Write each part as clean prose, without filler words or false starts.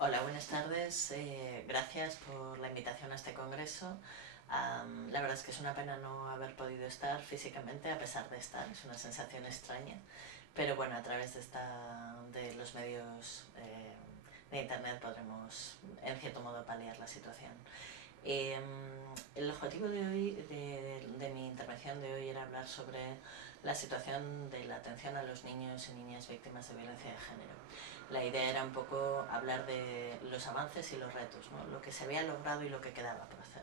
Hola, buenas tardes. Gracias por la invitación a este congreso. La verdad es que es una pena no haber podido estar físicamente, a pesar de estar, es una sensación extraña. Pero bueno, a través de los medios de internet podremos, en cierto modo, paliar la situación. Eh, el objetivo de hoy, de mi intervención de hoy, era hablar sobre la situación de la atención a los niños y niñas víctimas de violencia de género. La idea era un poco hablar de los avances y los retos, ¿no? Lo que se había logrado y lo que quedaba por hacer.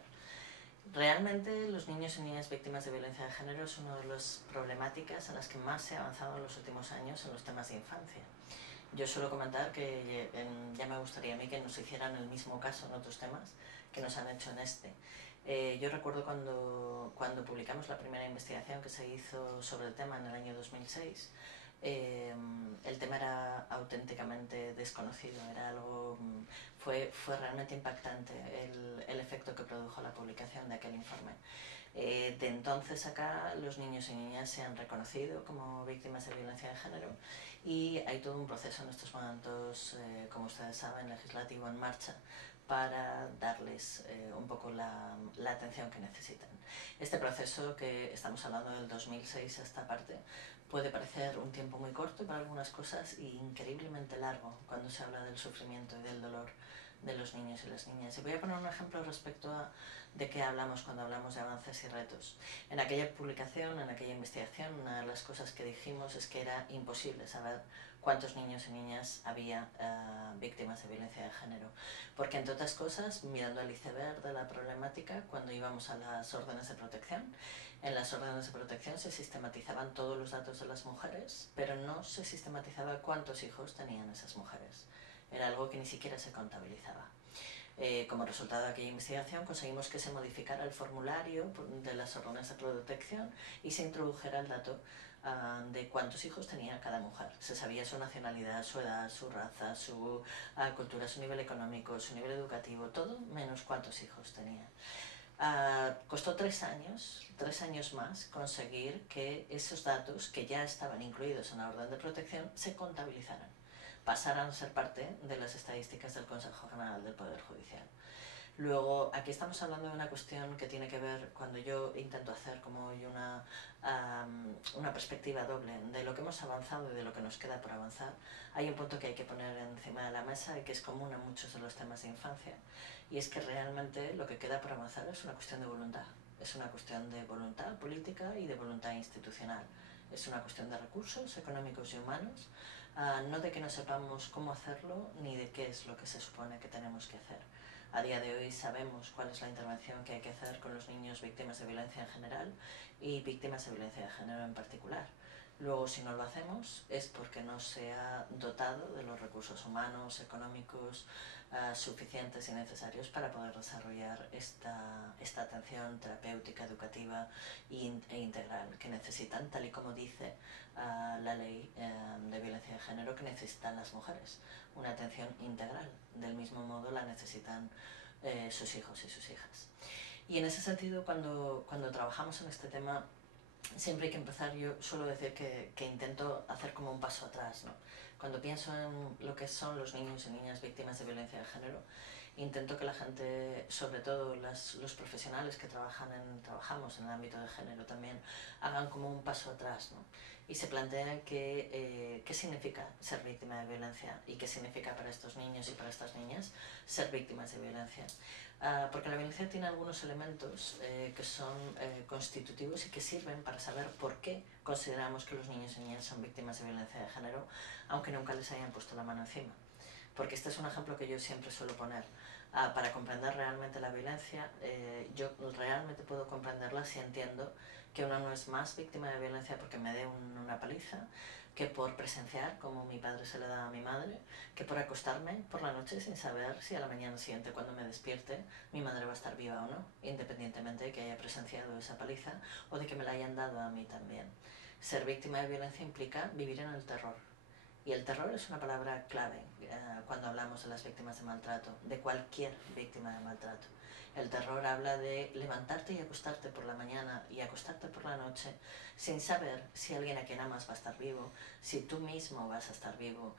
Realmente los niños y niñas víctimas de violencia de género es una de las problemáticas en las que más se ha avanzado en los últimos años en los temas de infancia. Yo suelo comentar que ya me gustaría a mí que nos hicieran el mismo caso en otros temas que nos han hecho en este. Yo recuerdo cuando publicamos la primera investigación que se hizo sobre el tema en el año 2006, el tema era auténticamente desconocido, era algo, fue realmente impactante el efecto que produjo la publicación de aquel informe. De entonces acá los niños y niñas se han reconocido como víctimas de violencia de género y hay todo un proceso en estos momentos, como ustedes saben, legislativo en marcha para darles un poco la atención que necesitan. Este proceso, que estamos hablando del 2006 a esta parte, puede parecer un tiempo muy corto para algunas cosas y increíblemente largo cuando se habla del sufrimiento y del dolor de los niños y las niñas. Y voy a poner un ejemplo respecto a de qué hablamos cuando hablamos de avances y retos. En aquella publicación, en aquella investigación, una de las cosas que dijimos es que era imposible saber cuántos niños y niñas había víctimas de violencia de género. Porque, entre otras cosas, mirando el iceberg de la problemática, cuando íbamos a las órdenes de protección, en las órdenes de protección se sistematizaban todos los datos de las mujeres, pero no se sistematizaba cuántos hijos tenían esas mujeres. Era algo que ni siquiera se contabilizaba. Como resultado de aquella investigación conseguimos que se modificara el formulario de las órdenes de protección y se introdujera el dato de cuántos hijos tenía cada mujer. Se sabía su nacionalidad, su edad, su raza, su cultura, su nivel económico, su nivel educativo, todo menos cuántos hijos tenía. Costó 3 años más, conseguir que esos datos que ya estaban incluidos en la orden de protección se contabilizaran, pasaran a ser parte de las estadísticas del Consejo General del Poder Judicial. Luego, aquí estamos hablando de una cuestión que tiene que ver, cuando yo intento hacer como hoy una perspectiva doble de lo que hemos avanzado y de lo que nos queda por avanzar, hay un punto que hay que poner encima de la mesa y que es común a muchos de los temas de infancia, y es que realmente lo que queda por avanzar es una cuestión de voluntad. Es una cuestión de voluntad política y de voluntad institucional. Es una cuestión de recursos económicos y humanos, no de que no sepamos cómo hacerlo ni de qué es lo que se supone que tenemos que hacer. A día de hoy sabemos cuál es la intervención que hay que hacer con los niños víctimas de violencia en general y víctimas de violencia de género en particular. Luego, si no lo hacemos, es porque no se ha dotado de los recursos humanos, económicos suficientes y necesarios para poder desarrollar esta atención terapéutica, educativa e integral que necesitan, tal y como dice la ley de violencia de género, que necesitan las mujeres. Una atención integral, del mismo modo la necesitan sus hijos y sus hijas. Y en ese sentido, cuando trabajamos en este tema, siempre hay que empezar, yo suelo decir que intento hacer como un paso atrás, ¿no? Cuando pienso en lo que son los niños y niñas víctimas de violencia de género, intento que la gente, sobre todo los profesionales que trabajamos en el ámbito de género también, hagan como un paso atrás, ¿no? Y se plantean qué significa ser víctima de violencia y qué significa para estos niños y para estas niñas ser víctimas de violencia. Porque la violencia tiene algunos elementos que son constitutivos y que sirven para saber por qué consideramos que los niños y niñas son víctimas de violencia de género, aunque nunca les hayan puesto la mano encima. Porque este es un ejemplo que yo siempre suelo poner. Para comprender realmente la violencia, yo realmente puedo comprenderla si entiendo que uno no es más víctima de violencia porque me dé una paliza, que por presenciar como mi padre se le da a mi madre, que por acostarme por la noche sin saber si a la mañana siguiente, cuando me despierte, mi madre va a estar viva o no, independientemente de que haya presenciado esa paliza o de que me la hayan dado a mí también. Ser víctima de violencia implica vivir en el terror, Y el terror es una palabra clave cuando hablamos de las víctimas de maltrato, de cualquier víctima de maltrato. El terror habla de levantarte y acostarte por la mañana y acostarte por la noche sin saber si alguien a quien amas va a estar vivo, si tú mismo vas a estar vivo,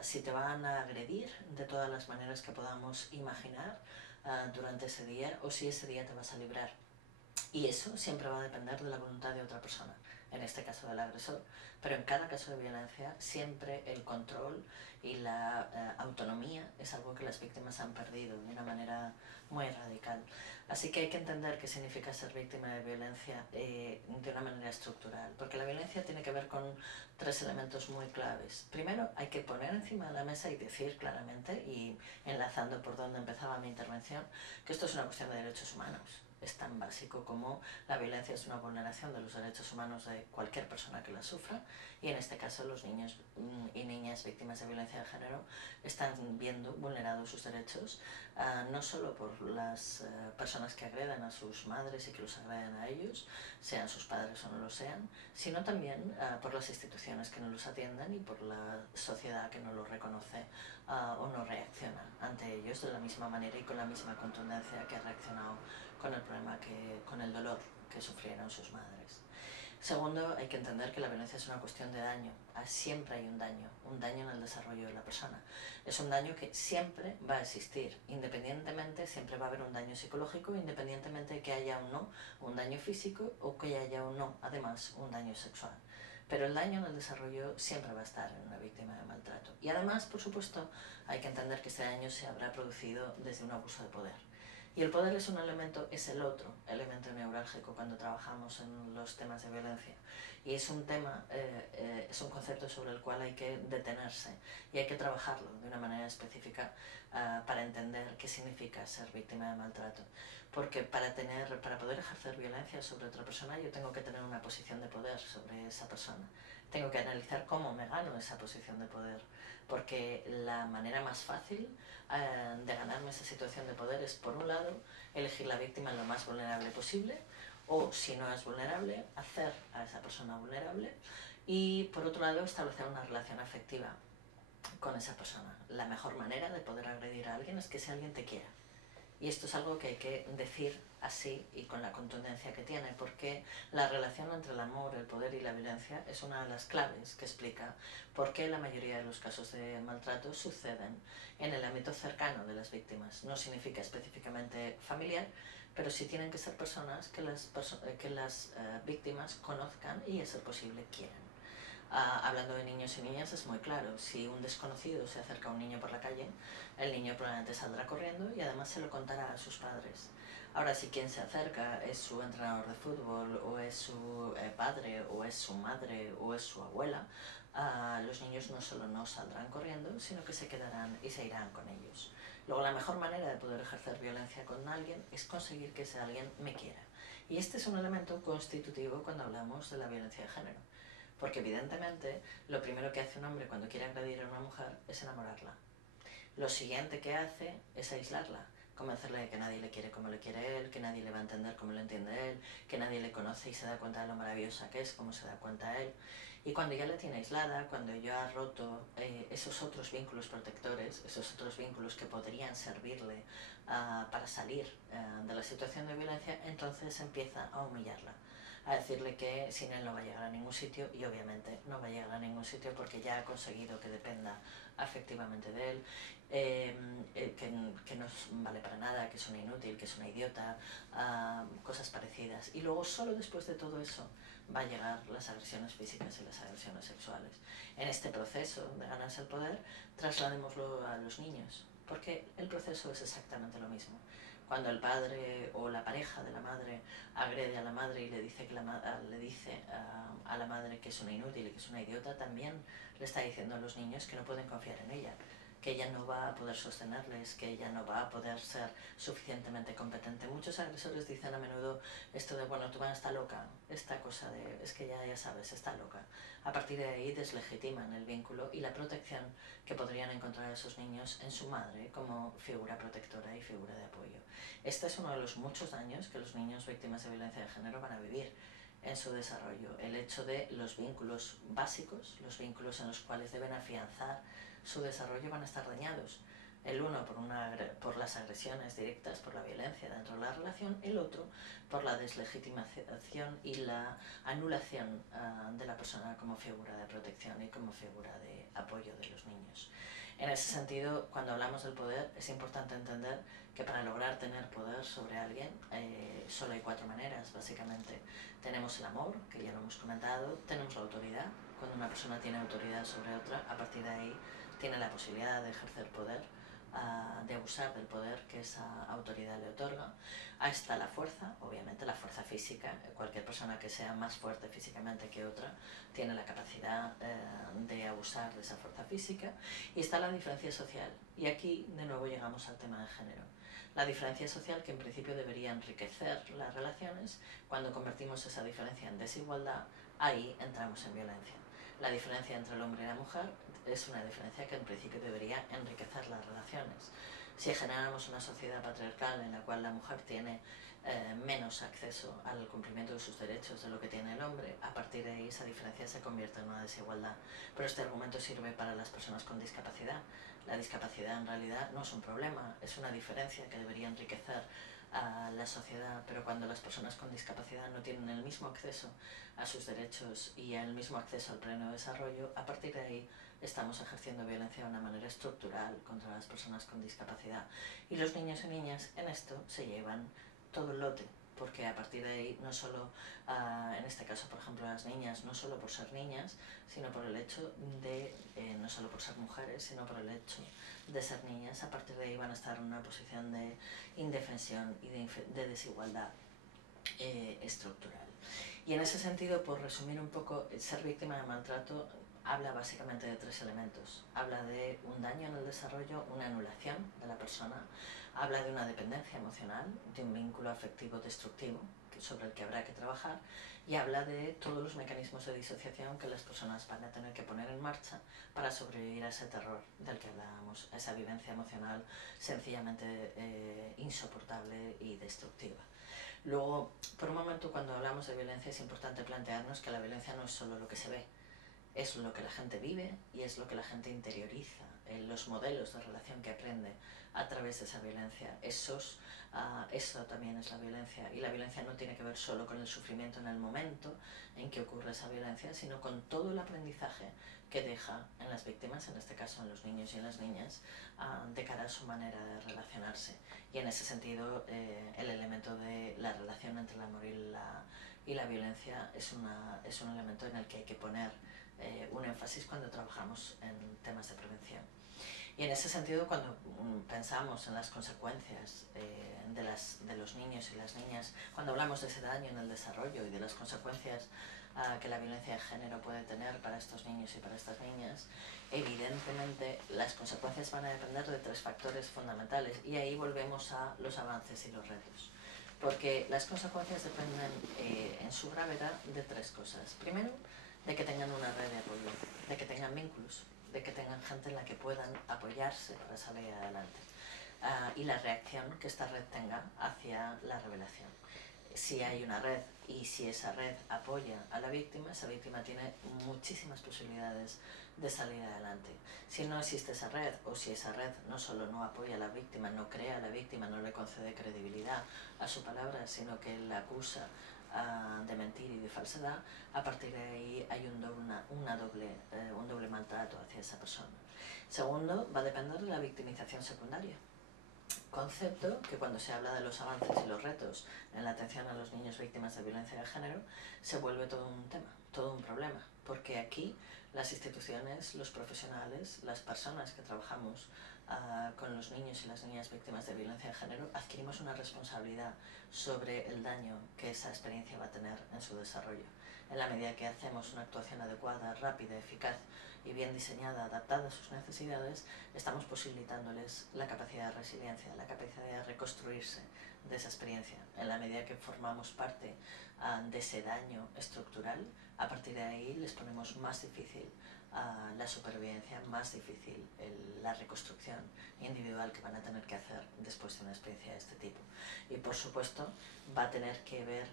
si te van a agredir de todas las maneras que podamos imaginar durante ese día o si ese día te vas a librar. Y eso siempre va a depender de la voluntad de otra persona, en este caso del agresor. Pero en cada caso de violencia siempre el control y la autonomía es algo que las víctimas han perdido de una manera muy radical. Así que hay que entender qué significa ser víctima de violencia de una manera estructural, porque la violencia tiene que ver con tres elementos muy claves. Primero, hay que poner encima de la mesa y decir claramente, y enlazando por donde empezaba mi intervención, que esto es una cuestión de derechos humanos. Es tan básico como la violencia es una vulneración de los derechos humanos de cualquier persona que la sufra, y en este caso los niños y niñas víctimas de violencia de género están viendo vulnerados sus derechos, no solo por las personas que agreden a sus madres y que los agreden a ellos, sean sus padres o no lo sean, sino también por las instituciones que no los atienden y por la sociedad que no los reconoce o no reacciona ante ellos de la misma manera y con la misma contundencia que ha reaccionado con el problema, con el dolor que sufrieron sus madres. Segundo, hay que entender que la violencia es una cuestión de daño. Siempre hay un daño en el desarrollo de la persona. Es un daño que siempre va a existir, independientemente, siempre va a haber un daño psicológico, independientemente de que haya o no un daño físico o que haya o no, además, un daño sexual. Pero el daño en el desarrollo siempre va a estar en una víctima de maltrato. Y además, por supuesto, hay que entender que ese daño se habrá producido desde un abuso de poder. Y el poder es un elemento, es el otro elemento neurálgico cuando trabajamos en los temas de violencia. Y es un tema, es un concepto sobre el cual hay que detenerse y hay que trabajarlo de una manera específica para entender qué significa ser víctima de maltrato. Porque para poder ejercer violencia sobre otra persona yo tengo que tener una posición de poder sobre esa persona. Tengo que analizar cómo me gano esa posición de poder. Porque la manera más fácil de ganarme esa situación de poder es, por un lado, elegir la víctima lo más vulnerable posible, o si no es vulnerable, hacer a esa persona vulnerable, y por otro lado, establecer una relación afectiva con esa persona. La mejor manera de poder agredir a alguien es que ese alguien te quiera. Y esto es algo que hay que decir así y con la contundencia que tiene, porque la relación entre el amor, el poder y la violencia es una de las claves que explica por qué la mayoría de los casos de maltrato suceden en el ámbito cercano de las víctimas. No significa específicamente familiar, pero sí tienen que ser personas que las víctimas conozcan y, a ser posible, quieran. Hablando de niños y niñas es muy claro, si un desconocido se acerca a un niño por la calle, el niño probablemente saldrá corriendo y además se lo contará a sus padres. Ahora, si quien se acerca es su entrenador de fútbol, o es su padre, o es su madre, o es su abuela, los niños no solo no saldrán corriendo, sino que se quedarán y se irán con ellos. Luego, la mejor manera de poder ejercer violencia con alguien es conseguir que ese alguien me quiera. Y este es un elemento constitutivo cuando hablamos de la violencia de género. Porque evidentemente lo primero que hace un hombre cuando quiere agredir a una mujer es enamorarla. Lo siguiente que hace es aislarla, convencerle de que nadie le quiere como le quiere él, que nadie le va a entender como lo entiende él, que nadie le conoce y se da cuenta de lo maravillosa que es, como se da cuenta él. Y cuando ya la tiene aislada, cuando ya ha roto esos otros vínculos protectores, esos otros vínculos que podrían servirle para salir de la situación de violencia, entonces empieza a humillarla, a decirle que sin él no va a llegar a ningún sitio, y obviamente no va a llegar a ningún sitio porque ya ha conseguido que dependa afectivamente de él, que no vale para nada, que es una inútil, que es una idiota, cosas parecidas. Y luego solo después de todo eso va a llegar las agresiones físicas y las agresiones sexuales. En este proceso de ganarse el poder, trasladémoslo a los niños, porque el proceso es exactamente lo mismo. Cuando el padre o la pareja de la madre agrede a la madre y le dice, a la madre que es una inútil y que es una idiota, también le está diciendo a los niños que no pueden confiar en ella, que ella no va a poder sostenerles, que ella no va a poder ser suficientemente competente. Muchos agresores dicen a menudo esto de, bueno, tu madre está loca, esta cosa de, es que ya sabes, está loca. A partir de ahí deslegitiman el vínculo y la protección que podrían encontrar esos niños en su madre como figura protectora y figura de apoyo. Este es uno de los muchos daños que los niños víctimas de violencia de género van a vivir. en su desarrollo. El hecho de los vínculos básicos, los vínculos en los cuales deben afianzar su desarrollo, van a estar dañados. El uno por las agresiones directas, por la violencia dentro de la relación, el otro por la deslegitimación y la anulación de la persona como figura de protección y como figura de apoyo de los niños. En ese sentido, cuando hablamos del poder, es importante entender que para lograr tener poder sobre alguien solo hay 4 maneras, básicamente. Tenemos el amor, que ya lo hemos comentado, tenemos la autoridad. Cuando una persona tiene autoridad sobre otra, a partir de ahí tiene la posibilidad de ejercer poder, de abusar del poder que esa autoridad le otorga. Ahí está la fuerza, obviamente la fuerza física. Cualquier persona que sea más fuerte físicamente que otra tiene la capacidad de abusar de esa fuerza física. Y está la diferencia social. Y aquí de nuevo llegamos al tema de género. La diferencia social, que en principio debería enriquecer las relaciones, cuando convertimos esa diferencia en desigualdad, ahí entramos en violencia. La diferencia entre el hombre y la mujer es una diferencia que en principio debería enriquecer las relaciones. Si generamos una sociedad patriarcal en la cual la mujer tiene menos acceso al cumplimiento de sus derechos de lo que tiene el hombre, a partir de ahí esa diferencia se convierte en una desigualdad. Pero este argumento sirve para las personas con discapacidad. La discapacidad en realidad no es un problema, es una diferencia que debería enriquecer a la sociedad, pero cuando las personas con discapacidad no tienen el mismo acceso a sus derechos y el mismo acceso al pleno desarrollo, a partir de ahí estamos ejerciendo violencia de una manera estructural contra las personas con discapacidad. Y los niños y niñas en esto se llevan todo el lote, porque a partir de ahí no solo, en este caso por ejemplo las niñas, no solo por ser niñas, sino por el hecho de, no solo por ser mujeres, sino por el hecho de ser niñas, a partir de ahí van a estar en una posición de indefensión y de desigualdad estructural. Y en ese sentido, por resumir un poco, ser víctima de maltrato habla básicamente de 3 elementos. Habla de un daño en el desarrollo, una anulación de la persona, habla de una dependencia emocional, de un vínculo afectivo destructivo sobre el que habrá que trabajar, y habla de todos los mecanismos de disociación que las personas van a tener que poner en marcha para sobrevivir a ese terror del que hablábamos, a esa vivencia emocional sencillamente insoportable y destructiva. Luego, por un momento, cuando hablamos de violencia es importante plantearnos que la violencia no es solo lo que se ve, es lo que la gente vive y es lo que la gente interioriza, los modelos de relación que aprende a través de esa violencia. Eso también es la violencia, y la violencia no tiene que ver solo con el sufrimiento en el momento en que ocurre esa violencia, sino con todo el aprendizaje que deja en las víctimas, en este caso en los niños y en las niñas, de cara a su manera de relacionarse. Y en ese sentido el elemento de la relación entre el amor y la violencia es un elemento en el que hay que poner un énfasis cuando trabajamos en temas de prevención. Y en ese sentido, cuando pensamos en las consecuencias de los niños y las niñas, cuando hablamos de ese daño en el desarrollo y de las consecuencias que la violencia de género puede tener para estos niños y para estas niñas, evidentemente las consecuencias van a depender de 3 factores fundamentales, y ahí volvemos a los avances y los retos. Porque las consecuencias dependen en su gravedad de 3 cosas. Primero, de que tengan una red de apoyo, de que tengan vínculos, de que tengan gente en la que puedan apoyarse para salir adelante, y la reacción que esta red tenga hacia la revelación. Si hay una red y si esa red apoya a la víctima, esa víctima tiene muchísimas posibilidades de salir adelante. Si no existe esa red, o si esa red no solo no apoya a la víctima, no crea a la víctima, no le concede credibilidad a su palabra, sino que la acusa de mentir y de falsedad, a partir de ahí hay un doble maltrato hacia esa persona. Segundo, va a depender de la victimización secundaria, concepto que cuando se habla de los avances y los retos en la atención a los niños víctimas de violencia de género se vuelve todo un tema, todo un problema, porque aquí las instituciones, los profesionales, las personas que trabajamos con los niños y las niñas víctimas de violencia de género adquirimos una responsabilidad sobre el daño que esa experiencia va a tener en su desarrollo. En la medida que hacemos una actuación adecuada, rápida, eficaz y bien diseñada, adaptada a sus necesidades, estamos posibilitándoles la capacidad de resiliencia, la capacidad de reconstruirse de esa experiencia. En la medida que formamos parte de ese daño estructural, a partir de ahí les ponemos más difícil la supervivencia, más difícil la reconstrucción individual que van a tener que hacer después de una experiencia de este tipo. Y por supuesto va a tener que ver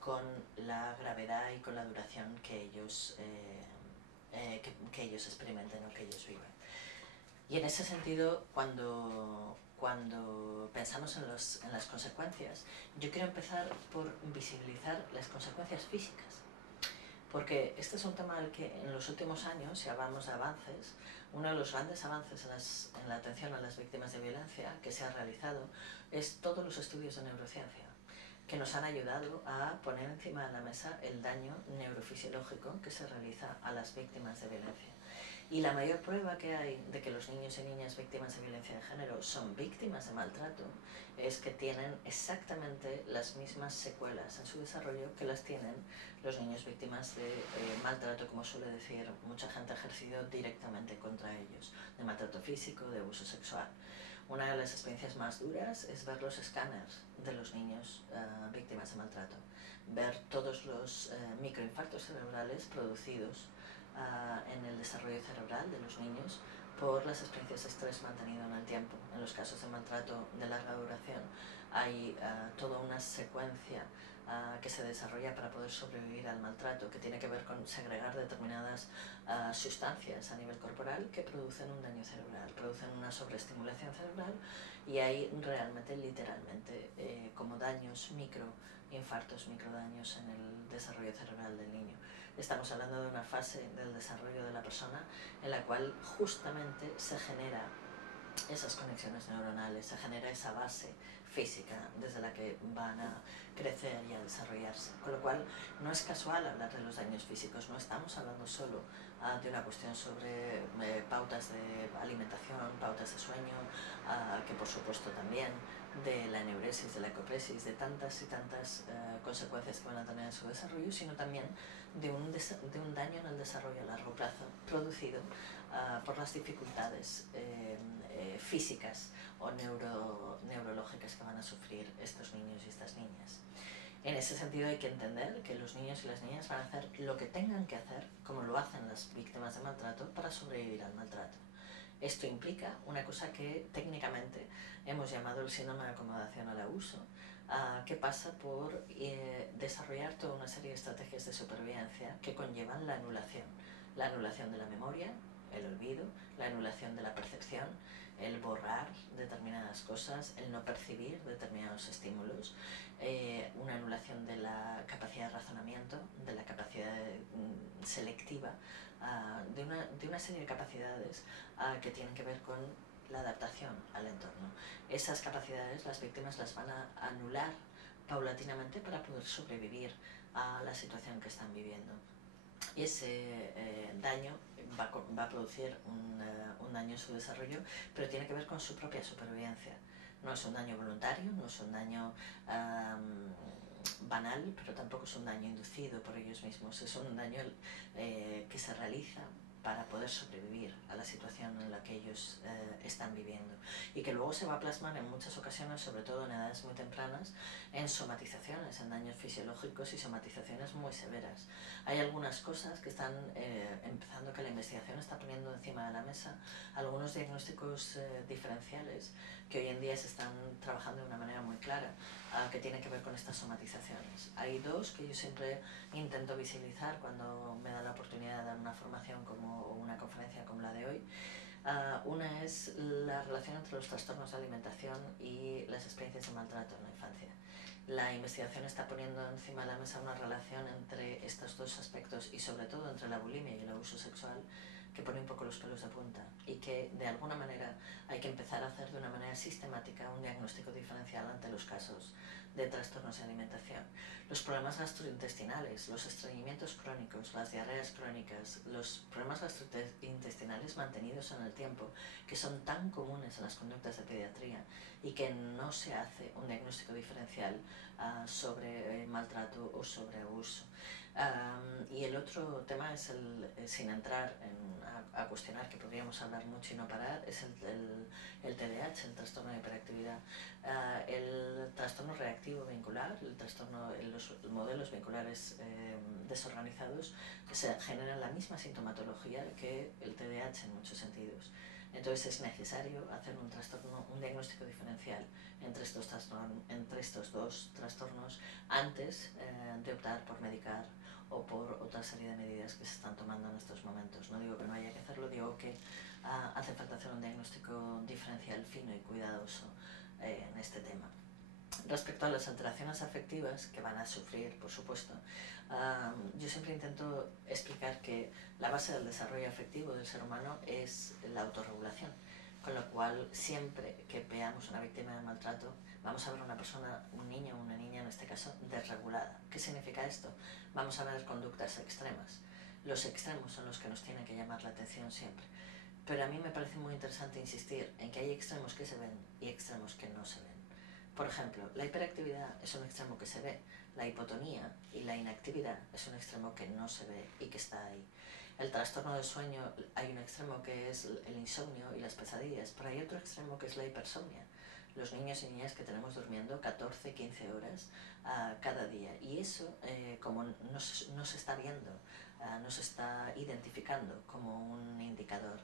con la gravedad y con la duración que ellos, que ellos experimenten o que ellos viven. Y en ese sentido, cuando pensamos en las consecuencias, yo quiero empezar por visibilizar las consecuencias físicas. Porque este es un tema al que en los últimos años, si hablamos de avances, uno de los grandes avances en la atención a las víctimas de violencia que se ha realizado es todos los estudios de neurociencia, que nos han ayudado a poner encima de la mesa el daño neurofisiológico que se realiza a las víctimas de violencia. Y la mayor prueba que hay de que los niños y niñas víctimas de violencia de género son víctimas de maltrato es que tienen exactamente las mismas secuelas en su desarrollo que las tienen los niños víctimas de maltrato, como suele decir mucha gente, ejercido directamente contra ellos, de maltrato físico, de abuso sexual. Una de las experiencias más duras es ver los escáneres de los niños víctimas de maltrato, ver todos los microinfartos cerebrales producidos en el desarrollo cerebral de los niños por las experiencias de estrés mantenido en el tiempo. En los casos de maltrato de larga duración hay toda una secuencia que se desarrolla para poder sobrevivir al maltrato, que tiene que ver con segregar determinadas sustancias a nivel corporal que producen un daño cerebral, producen una sobreestimulación cerebral, y hay realmente, literalmente, como daños, microinfartos, microdaños en el desarrollo cerebral del niño. Estamos hablando de una fase del desarrollo de la persona en la cual justamente se genera esas conexiones neuronales, se genera esa base física desde la que van a crecer y a desarrollarse. Con lo cual, no es casual hablar de los daños físicos, no estamos hablando solo de una cuestión sobre pautas de alimentación, pautas de sueño, que por supuesto también, de la eneuresis, de la ecopresis, de tantas y tantas consecuencias que van a tener en su desarrollo, sino también de un daño en el desarrollo a largo plazo producido por las dificultades físicas o neurológicas que van a sufrir estos niños y estas niñas. En ese sentido hay que entender que los niños y las niñas van a hacer lo que tengan que hacer, como lo hacen las víctimas de maltrato, para sobrevivir al maltrato. Esto implica una cosa que técnicamente hemos llamado el síndrome de acomodación al abuso, que pasa por desarrollar toda una serie de estrategias de supervivencia que conllevan la anulación de la memoria, el olvido, la anulación de la percepción, el borrar determinadas cosas, el no percibir determinados estímulos, una anulación de la capacidad de razonamiento, de la capacidad selectiva, de una serie de capacidades que tienen que ver con la adaptación al entorno. Esas capacidades las víctimas las van a anular paulatinamente para poder sobrevivir a la situación que están viviendo. Y ese daño va a producir un daño en su desarrollo, pero tiene que ver con su propia supervivencia. No es un daño voluntario, no es un daño banal, pero tampoco es un daño inducido por ellos mismos. Es un daño que se realiza para poder sobrevivir a la situación en la que ellos están viviendo, y que luego se va a plasmar en muchas ocasiones, sobre todo en edades muy tempranas, en somatizaciones, en daños fisiológicos y somatizaciones muy severas. Hay algunas cosas que están empezando, que la investigación está poniendo encima de la mesa, algunos diagnósticos diferenciales que hoy en día se están trabajando de una manera muy clara, que tienen que ver con estas somatizaciones. Hay dos que yo siempre intento visibilizar cuando me da la oportunidad de dar una formación o una conferencia como la de hoy. Una es la relación entre los trastornos de alimentación y las experiencias de maltrato en la infancia. La investigación está poniendo encima de la mesa una relación entre estos dos aspectos, y sobre todo entre la bulimia y el abuso sexual, que pone un poco los pelos de punta, y que de alguna manera hay que empezar a hacer de una manera sistemática un diagnóstico diferencial ante los casos de trastornos de alimentación. Los problemas gastrointestinales, los estreñimientos crónicos, las diarreas crónicas, los problemas gastrointestinales mantenidos en el tiempo, que son tan comunes en las conductas de pediatría y que no se hace un diagnóstico diferencial sobre maltrato o sobre abuso. Y el otro tema es sin entrar a cuestionar, que podríamos hablar mucho y no parar, es el TDAH, el trastorno de hiperactividad. El trastorno reactivo vincular, los modelos vinculares desorganizados, se generan la misma sintomatología que el TDAH en muchos sentidos. Entonces es necesario hacer un diagnóstico diferencial entre estos dos trastornos antes de optar por medicar o por otra serie de medidas que se están tomando en estos momentos. No digo que no haya que hacerlo, digo que hace falta hacer un diagnóstico diferencial fino y cuidadoso en este tema. Respecto a las alteraciones afectivas que van a sufrir, por supuesto, yo siempre intento explicar que la base del desarrollo afectivo del ser humano es la autorregulación, con lo cual siempre que veamos una víctima de maltrato vamos a ver una persona, un niño o una niña en este caso, desregulada. ¿Qué significa esto? Vamos a ver conductas extremas. Los extremos son los que nos tienen que llamar la atención siempre. Pero a mí me parece muy interesante insistir en que hay extremos que se ven y extremos que no se ven. Por ejemplo, la hiperactividad es un extremo que se ve, la hipotonía y la inactividad es un extremo que no se ve y que está ahí. El trastorno del sueño, hay un extremo que es el insomnio y las pesadillas, pero hay otro extremo que es la hipersomnia. Los niños y niñas que tenemos durmiendo 14, 15 horas cada día. Y eso, como no se está viendo, no se está identificando como un indicador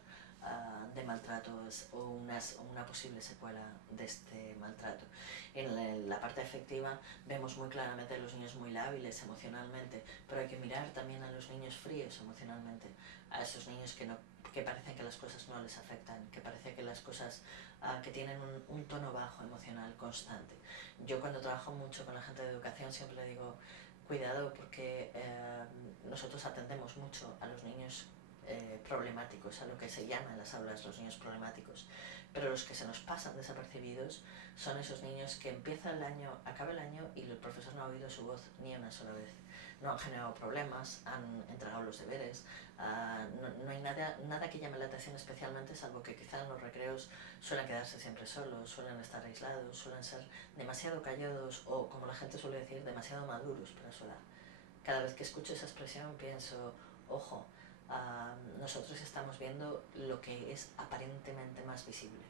de maltratos o una posible secuela de este maltrato. En la parte afectiva vemos muy claramente a los niños muy lábiles emocionalmente, pero hay que mirar también a los niños fríos emocionalmente, a esos niños que parecen que las cosas no les afectan, que parece que las cosas que tienen un tono bajo emocional constante. Yo cuando trabajo mucho con la gente de educación siempre le digo, cuidado porque nosotros atendemos mucho a los niños problemáticos, a lo que se llama en las aulas los niños problemáticos, pero los que se nos pasan desapercibidos son esos niños que empieza el año, acaba el año y el profesor no ha oído su voz ni una sola vez. No han generado problemas, han entregado los deberes, no hay nada que llame la atención especialmente, salvo que quizá en los recreos suelen quedarse siempre solos, suelen estar aislados, suelen ser demasiado callados o, como la gente suele decir, demasiado maduros para su edad. Cada vez que escucho esa expresión pienso, ojo, nosotros estamos viendo lo que es aparentemente más visible.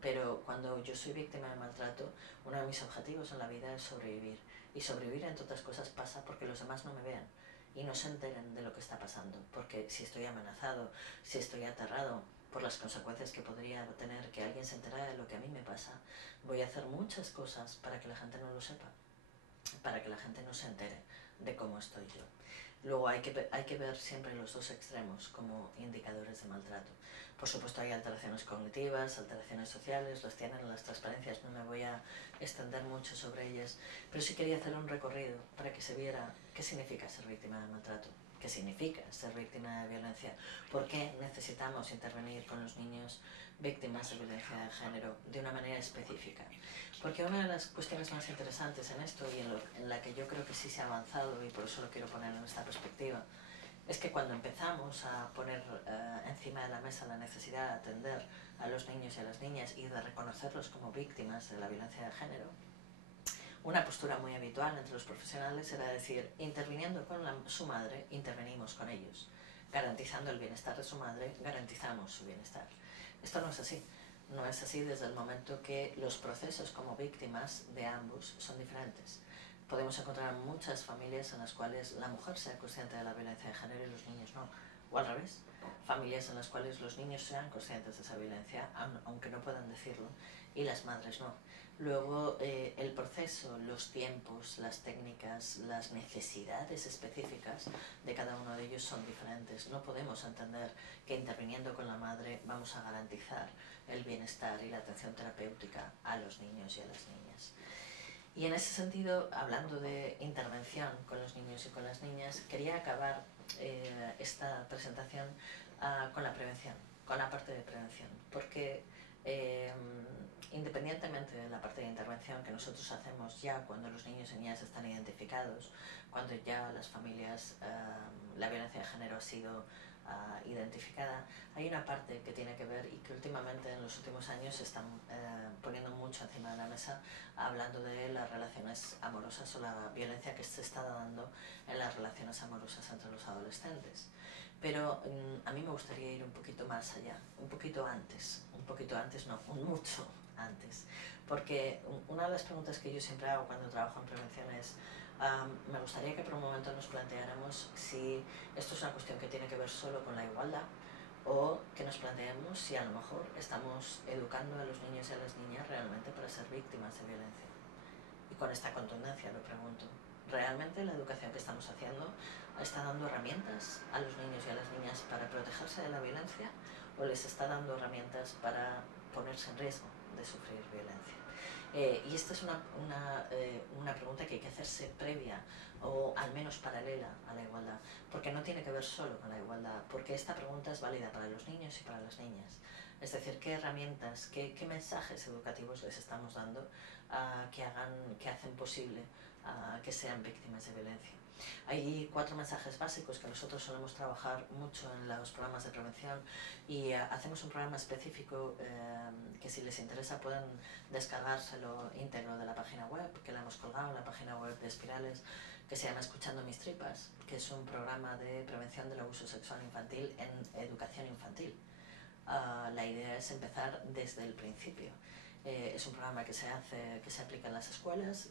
Pero cuando yo soy víctima de maltrato, uno de mis objetivos en la vida es sobrevivir. Y sobrevivir, entre otras cosas, pasa porque los demás no me vean y no se enteren de lo que está pasando. Porque si estoy amenazado, si estoy aterrado por las consecuencias que podría tener que alguien se enterara de lo que a mí me pasa, voy a hacer muchas cosas para que la gente no lo sepa, para que la gente no se entere de cómo estoy yo. Luego hay que ver siempre los dos extremos como indicadores de maltrato. Por supuesto hay alteraciones cognitivas, alteraciones sociales, las tienen en las transparencias, no me voy a extender mucho sobre ellas, pero sí quería hacer un recorrido para que se viera qué significa ser víctima de maltrato, qué significa ser víctima de violencia, por qué necesitamos intervenir con los niños víctimas de violencia de género de una manera específica. Porque una de las cuestiones más interesantes en esto y en la que yo creo que sí se ha avanzado, y por eso lo quiero poner en esta perspectiva, es que cuando empezamos a poner encima de la mesa la necesidad de atender a los niños y a las niñas y de reconocerlos como víctimas de la violencia de género, una postura muy habitual entre los profesionales era decir, interviniendo con su madre, intervenimos con ellos. Garantizando el bienestar de su madre, garantizamos su bienestar. Esto no es así. No es así desde el momento que los procesos como víctimas de ambos son diferentes. Podemos encontrar muchas familias en las cuales la mujer sea consciente de la violencia de género y los niños no. O al revés, familias en las cuales los niños sean conscientes de esa violencia, aunque no puedan decirlo, y las madres no. Luego, el proceso, los tiempos, las técnicas, las necesidades específicas de cada uno de ellos son diferentes. No podemos entender que interviniendo con la madre vamos a garantizar el bienestar y la atención terapéutica a los niños y a las niñas. Y en ese sentido, hablando de intervención con los niños y con las niñas, quería acabar esta presentación con la prevención, con la parte de prevención, porque independientemente de la parte de intervención que nosotros hacemos ya cuando los niños y niñas están identificados, cuando ya las familias, la violencia de género ha sido identificada, hay una parte que tiene que ver y que últimamente en los últimos años se están poniendo mucho encima de la mesa, hablando de las relaciones amorosas o la violencia que se está dando en las relaciones amorosas entre los adolescentes. Pero a mí me gustaría ir un poquito más allá, un poquito antes no, mucho antes, porque una de las preguntas que yo siempre hago cuando trabajo en prevención es me gustaría que por un momento nos planteáramos si esto es una cuestión que tiene que ver solo con la igualdad o que nos planteemos si a lo mejor estamos educando a los niños y a las niñas realmente para ser víctimas de violencia. Y con esta contundencia lo pregunto, ¿Realmente la educación que estamos haciendo está dando herramientas a los niños y a las niñas para protegerse de la violencia o les está dando herramientas para ponerse en riesgo de sufrir violencia? Y esta es una pregunta que hay que hacerse previa o al menos paralela a la igualdad, porque no tiene que ver solo con la igualdad, porque esta pregunta es válida para los niños y para las niñas. Es decir, qué herramientas, qué mensajes educativos les estamos dando que hacen posible que sean víctimas de violencia. Hay 4 mensajes básicos que nosotros solemos trabajar mucho en los programas de prevención y hacemos un programa específico que si les interesa pueden descargárselo íntegro de la página web, que la hemos colgado en la página web de Espirales, que se llama Escuchando mis tripas, que es un programa de prevención del abuso sexual infantil en educación infantil. La idea es empezar desde el principio. Es un programa que se aplica en las escuelas,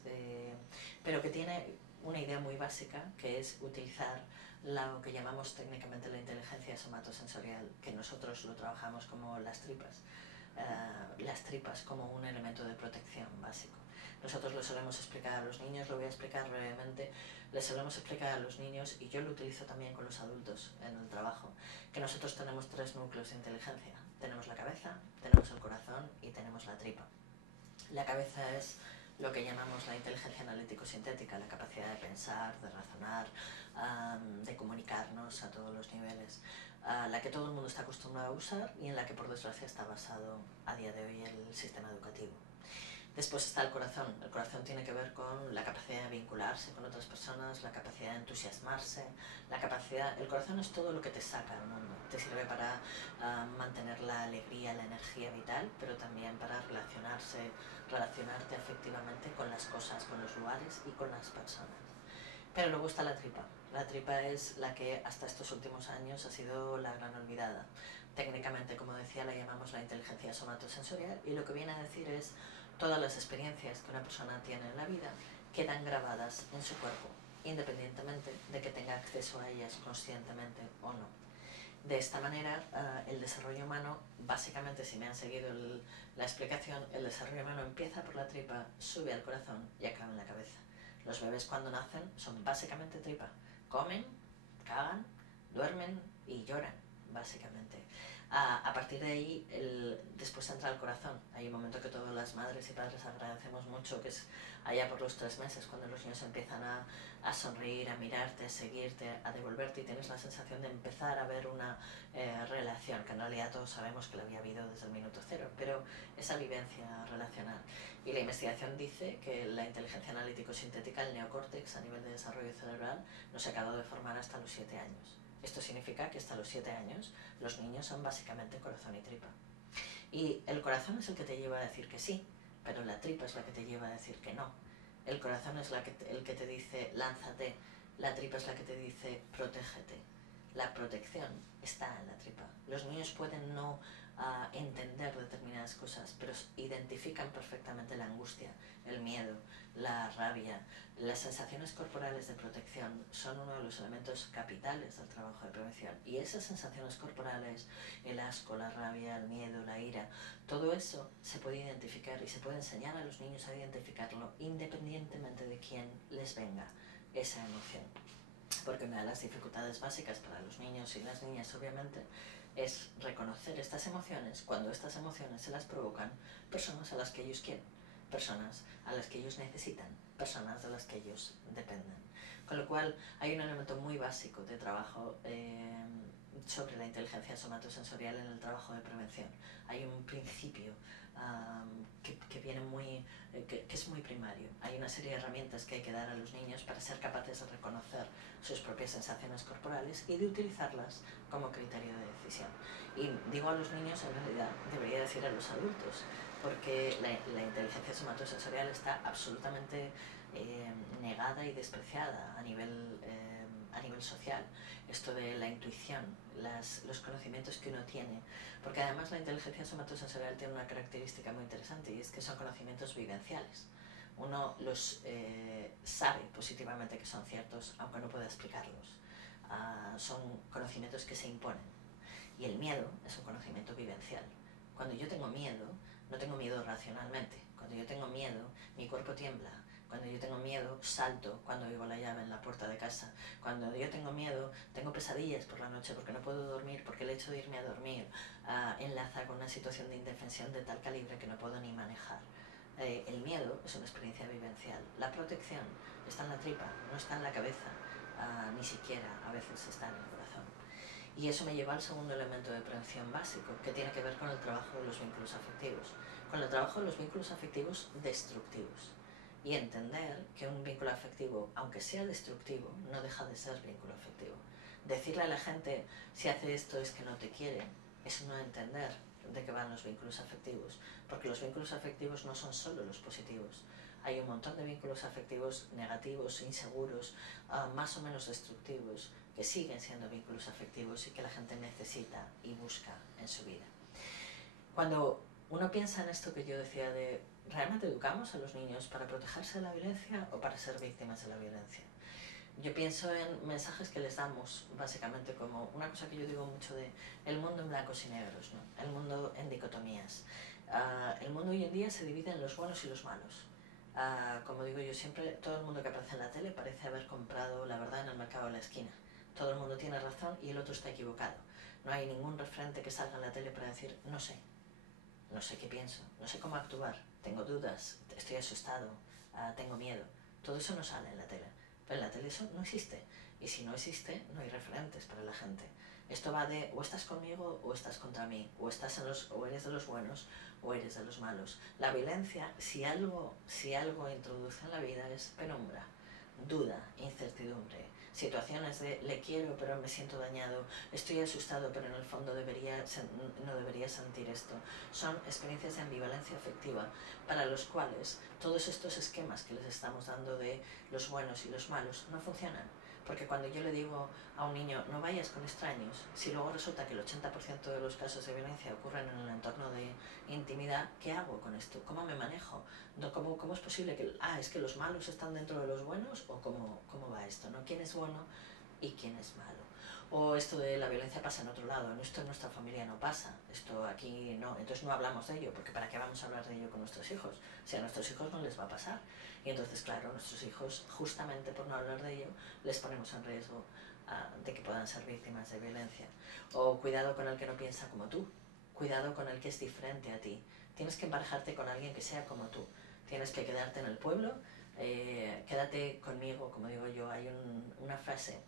pero que tiene una idea muy básica, que es utilizar lo que llamamos técnicamente la inteligencia somatosensorial, que nosotros lo trabajamos como las tripas como un elemento de protección básico. Nosotros lo solemos explicar a los niños, lo voy a explicar brevemente, les solemos explicar a los niños, y yo lo utilizo también con los adultos en el trabajo, que nosotros tenemos 3 núcleos de inteligencia. Tenemos la cabeza, tenemos el corazón y tenemos la tripa. La cabeza es lo que llamamos la inteligencia analítico-sintética, la capacidad de pensar, de razonar, de comunicarnos a todos los niveles, la que todo el mundo está acostumbrado a usar y en la que por desgracia está basado a día de hoy el sistema educativo. Después está el corazón. El corazón tiene que ver con la capacidad de vincularse con otras personas, la capacidad de entusiasmarse, el corazón es todo lo que te saca al mundo. Te sirve para mantener la alegría, la energía vital, pero también para relacionarte afectivamente con las cosas, con los lugares y con las personas. Pero luego está la tripa. La tripa es la que hasta estos últimos años ha sido la gran olvidada. Técnicamente, como decía, la llamamos la inteligencia somatosensorial, y lo que viene a decir es todas las experiencias que una persona tiene en la vida quedan grabadas en su cuerpo, independientemente de que tenga acceso a ellas conscientemente o no. De esta manera, el desarrollo humano, básicamente, si me han seguido la explicación, el desarrollo humano empieza por la tripa, sube al corazón y acaba en la cabeza. Los bebés cuando nacen son básicamente tripa. Comen, cagan, duermen y lloran, básicamente. A partir de ahí, después entra el corazón. Hay un momento que todas las madres y padres agradecemos mucho, que es allá por los 3 meses, cuando los niños empiezan a sonreír, a mirarte, a seguirte, a devolverte, y tienes la sensación de empezar a ver una relación, que en realidad todos sabemos que la había habido desde el minuto 0, pero esa vivencia relacional. Y la investigación dice que la inteligencia analítico-sintética, el neocórtex a nivel de desarrollo cerebral, no se ha acabado de formar hasta los 7 años. Esto significa que hasta los 7 años los niños son básicamente corazón y tripa. Y el corazón es el que te lleva a decir que sí, pero la tripa es la que te lleva a decir que no. El corazón es el que te dice lánzate, la tripa es la que te dice protégete. La protección está en la tripa. Los niños pueden no entender determinadas cosas, pero identifican perfectamente la angustia, el miedo, la rabia. Las sensaciones corporales de protección son uno de los elementos capitales del trabajo de prevención. Y esas sensaciones corporales, el asco, la rabia, el miedo, la ira, todo eso se puede identificar y se puede enseñar a los niños a identificarlo independientemente de quién les venga esa emoción. Porque una de las dificultades básicas para los niños y las niñas, obviamente, es reconocer estas emociones cuando estas emociones se las provocan personas a las que ellos quieren, personas a las que ellos necesitan, personas de las que ellos dependen. Con lo cual hay un elemento muy básico de trabajo sobre la inteligencia somatosensorial en el trabajo de prevención. Hay un principio que es muy primario. Hay una serie de herramientas que hay que dar a los niños para ser capaces de reconocer sus propias sensaciones corporales y de utilizarlas como criterio de decisión. Y digo a los niños, en realidad debería decir a los adultos, porque la inteligencia somatosensorial está absolutamente negada y despreciada a nivel social. Esto de la intuición, los conocimientos que uno tiene, porque además la inteligencia somatosensorial tiene una característica muy interesante, y es que son conocimientos vivenciales. Uno los sabe positivamente que son ciertos, aunque no pueda explicarlos. Son conocimientos que se imponen. Y el miedo es un conocimiento vivencial. Cuando yo tengo miedo, no tengo miedo racionalmente. Cuando yo tengo miedo, mi cuerpo tiembla, Cuando yo tengo miedo, salto cuando oigo la llave en la puerta de casa. Cuando yo tengo miedo, tengo pesadillas por la noche porque no puedo dormir, porque el hecho de irme a dormir enlaza con una situación de indefensión de tal calibre que no puedo ni manejar. El miedo es una experiencia vivencial. La protección está en la tripa, no está en la cabeza, ni siquiera a veces está en el corazón. Y eso me lleva al segundo elemento de prevención básico, que tiene que ver con el trabajo de los vínculos afectivos. Con el trabajo de los vínculos afectivos destructivos. Y entender que un vínculo afectivo, aunque sea destructivo, no deja de ser vínculo afectivo. Decirle a la gente, si hace esto es que no te quiere, es no entender de qué van los vínculos afectivos, porque los vínculos afectivos no son solo los positivos. Hay un montón de vínculos afectivos negativos, inseguros, más o menos destructivos, que siguen siendo vínculos afectivos y que la gente necesita y busca en su vida. Cuando uno piensa en esto que yo decía de ¿realmente educamos a los niños para protegerse de la violencia o para ser víctimas de la violencia? Yo pienso en mensajes que les damos, básicamente como una cosa que yo digo mucho de el mundo en blancos y negros, ¿no? El mundo en dicotomías. El mundo hoy en día se divide en los buenos y los malos. Como digo yo siempre, todo el mundo que aparece en la tele parece haber comprado la verdad en el mercado de la esquina. Todo el mundo tiene razón y el otro está equivocado. No hay ningún referente que salga en la tele para decir, no sé qué pienso, no sé cómo actuar, tengo dudas, estoy asustado, tengo miedo. Todo eso no sale en la tele. Pero en la tele eso no existe. Y si no existe, no hay referentes para la gente. Esto va de o estás conmigo o estás contra mí, o eres de los buenos o eres de los malos. La violencia, si algo introduce en la vida, es penumbra, duda, incertidumbre, situaciones de le quiero pero me siento dañado, estoy asustado pero en el fondo no debería sentir esto. Son experiencias de ambivalencia afectiva para los cuales todos estos esquemas que les estamos dando de los buenos y los malos no funcionan. Porque cuando yo le digo a un niño no vayas con extraños, si luego resulta que el 80% de los casos de violencia ocurren en el entorno de intimidad, ¿qué hago con esto? ¿Cómo me manejo? ¿Cómo es posible que es que los malos están dentro de los buenos? ¿O cómo va esto? ¿No? ¿Quién es bueno y quién es malo? O esto de la violencia pasa en otro lado, esto en nuestra familia no pasa, esto aquí no, entonces no hablamos de ello, porque ¿para qué vamos a hablar de ello con nuestros hijos? Si a nuestros hijos no les va a pasar. Y entonces, claro, nuestros hijos, justamente por no hablar de ello, les ponemos en riesgo de que puedan ser víctimas de violencia. O cuidado con el que no piensa como tú, cuidado con el que es diferente a ti. Tienes que emparejarte con alguien que sea como tú. Tienes que quedarte en el pueblo, quédate conmigo, como digo yo, hay una frase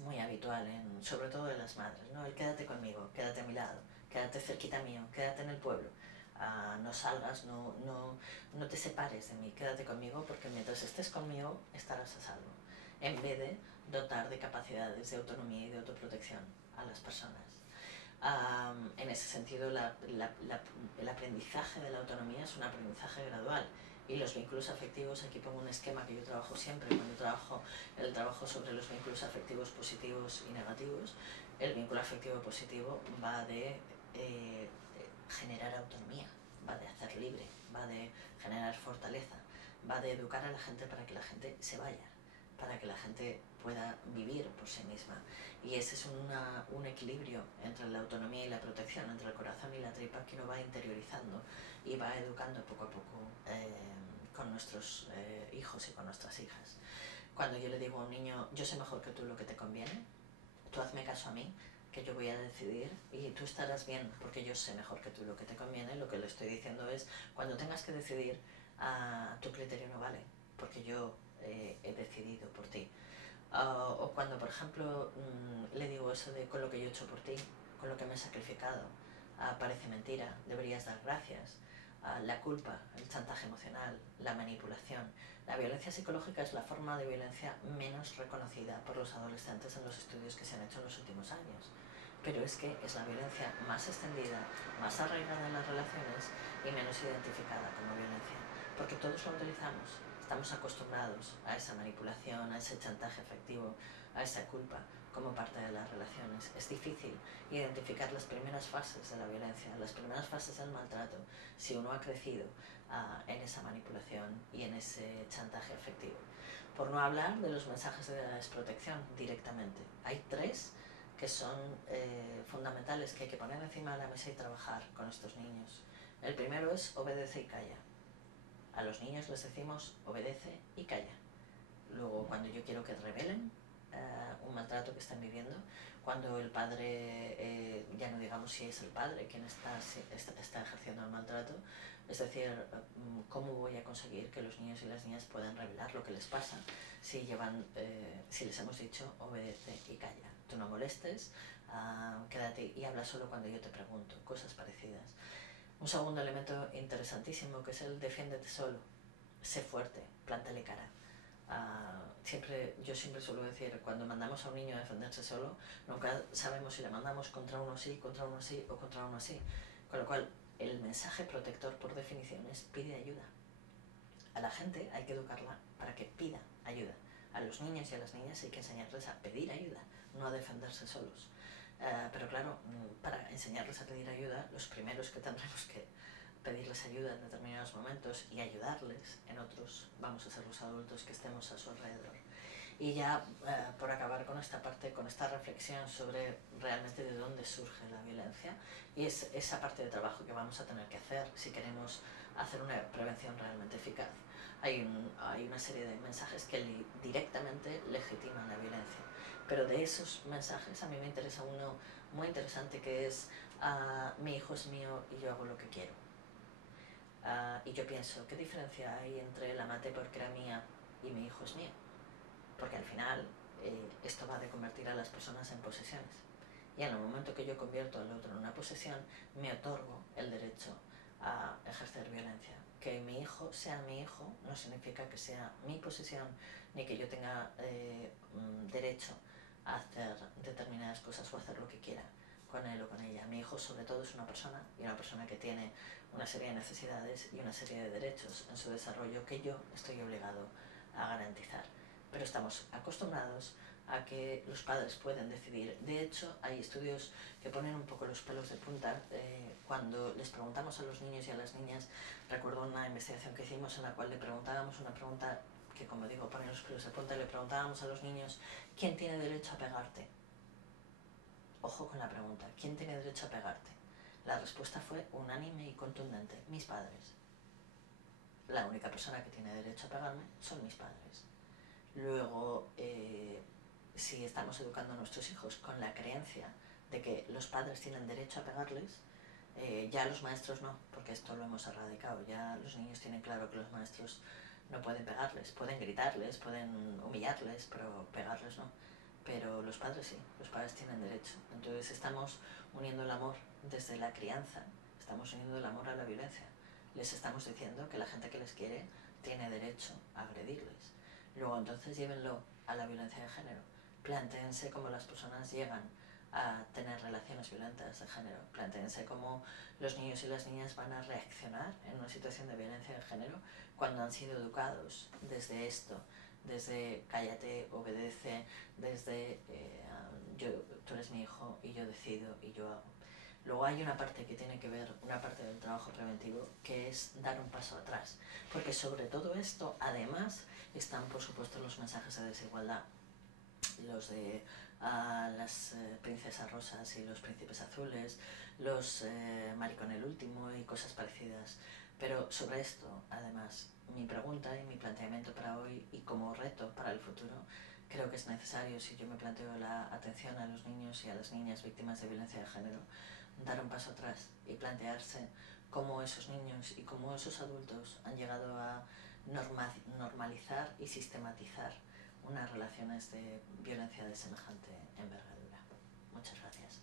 muy habitual, sobre todo de las madres, ¿no? El quédate conmigo, quédate a mi lado, quédate cerquita mío, quédate en el pueblo, no salgas, no te separes de mí, quédate conmigo porque mientras estés conmigo estarás a salvo, en vez de dotar de capacidades de autonomía y de autoprotección a las personas. En ese sentido, el aprendizaje de la autonomía es un aprendizaje gradual. Y los vínculos afectivos, aquí pongo un esquema que yo trabajo siempre cuando trabajo el trabajo sobre los vínculos afectivos positivos y negativos. El vínculo afectivo positivo va de generar autonomía, va de hacer libre, va de generar fortaleza, va de educar a la gente para que la gente se vaya, para que la gente pueda vivir por sí misma. Y ese es un equilibrio entre la autonomía y la protección, entre el corazón y la tripa, que uno va interiorizando y va educando poco a poco con nuestros hijos y con nuestras hijas. Cuando yo le digo a un niño, yo sé mejor que tú lo que te conviene, tú hazme caso a mí, que yo voy a decidir y tú estarás bien porque yo sé mejor que tú lo que te conviene, lo que le estoy diciendo es, cuando tengas que decidir, tu criterio no vale, porque yo he decidido por ti. O cuando, por ejemplo, le digo eso de con lo que yo he hecho por ti, con lo que me he sacrificado, parece mentira, deberías dar gracias. La culpa, el chantaje emocional, la manipulación. La violencia psicológica es la forma de violencia menos reconocida por los adolescentes en los estudios que se han hecho en los últimos años. Pero es que es la violencia más extendida, más arraigada en las relaciones y menos identificada como violencia. Porque todos lo utilizamos. Estamos acostumbrados a esa manipulación, a ese chantaje afectivo, a esa culpa como parte de las relaciones. Es difícil identificar las primeras fases de la violencia, las primeras fases del maltrato, si uno ha crecido en esa manipulación y en ese chantaje afectivo. Por no hablar de los mensajes de desprotección directamente. Hay tres que son fundamentales, que hay que poner encima de la mesa y trabajar con estos niños. El primero es obedece y calla. A los niños les decimos obedece y calla. Luego, cuando yo quiero que revelen un maltrato que están viviendo, cuando el padre, ya no digamos si es el padre quien está ejerciendo el maltrato, es decir, ¿cómo voy a conseguir que los niños y las niñas puedan revelar lo que les pasa si les hemos dicho obedece y calla? Tú no molestes, quédate y habla solo cuando yo te pregunto, cosas parecidas. Un segundo elemento interesantísimo que es el defiéndete solo, sé fuerte, plántale cara. Yo siempre suelo decir, cuando mandamos a un niño a defenderse solo, nunca sabemos si le mandamos contra uno así, contra uno así o contra uno así. Con lo cual, el mensaje protector por definición es pide ayuda. A la gente hay que educarla para que pida ayuda. A los niños y a las niñas hay que enseñarles a pedir ayuda, no a defenderse solos. Pero claro, para enseñarles a pedir ayuda, los primeros que tendremos que pedirles ayuda en determinados momentos y ayudarles en otros vamos a ser los adultos que estemos a su alrededor. Y ya por acabar con esta parte, con esta reflexión sobre realmente de dónde surge la violencia, y es esa parte de trabajo que vamos a tener que hacer si queremos hacer una prevención realmente eficaz. Hay una serie de mensajes que directamente legitiman la violencia, pero de esos mensajes a mí me interesa uno muy interesante que es mi hijo es mío y yo hago lo que quiero. Y yo pienso, ¿qué diferencia hay entre la maté porque era mía y mi hijo es mío? Porque al final esto va de convertir a las personas en posesiones. Y en el momento que yo convierto al otro en una posesión, me otorgo el derecho a ejercer violencia. Que mi hijo sea mi hijo no significa que sea mi posesión, ni que yo tenga derecho a hacer determinadas cosas o hacer lo que quiera con él o con ella. Mi hijo sobre todo es una persona, y una persona que tiene una serie de necesidades y una serie de derechos en su desarrollo que yo estoy obligado a garantizar. Pero estamos acostumbrados a que los padres pueden decidir. De hecho, hay estudios que ponen un poco los pelos de punta. Cuando les preguntamos a los niños y a las niñas, recuerdo una investigación que hicimos en la cual le preguntábamos una pregunta que, como digo, pone los pelos de punta, y le preguntábamos a los niños, ¿quién tiene derecho a pegarte? Ojo con la pregunta, ¿quién tiene derecho a pegarte? La respuesta fue unánime y contundente, mis padres. La única persona que tiene derecho a pegarme son mis padres. Luego, si estamos educando a nuestros hijos con la creencia de que los padres tienen derecho a pegarles, ya los maestros no, porque esto lo hemos erradicado. Ya los niños tienen claro que los maestros no pueden pegarles, pueden gritarles, pueden humillarles, pero pegarles no. Pero los padres sí, los padres tienen derecho. Entonces estamos uniendo el amor desde la crianza, estamos uniendo el amor a la violencia. Les estamos diciendo que la gente que les quiere tiene derecho a agredirles. Luego entonces llévenlo a la violencia de género. Plantéense cómo las personas llegan a tener relaciones violentas de género. Plantéense cómo los niños y las niñas van a reaccionar en una situación de violencia de género cuando han sido educados desde esto, desde cállate, obedece, desde tú eres mi hijo y yo decido y yo hago. Luego hay una parte que tiene que ver, una parte del trabajo preventivo, que es dar un paso atrás. Porque sobre todo esto, además, están por supuesto los mensajes de desigualdad, los de las princesas rosas y los príncipes azules, los maricón el último y cosas parecidas. Pero sobre esto, además, mi pregunta y mi planteamiento para hoy y como reto para el futuro, creo que es necesario, si yo me planteo la atención a los niños y a las niñas víctimas de violencia de género, dar un paso atrás y plantearse cómo esos niños y cómo esos adultos han llegado a normalizar y sistematizar unas relaciones de violencia de semejante envergadura. Muchas gracias.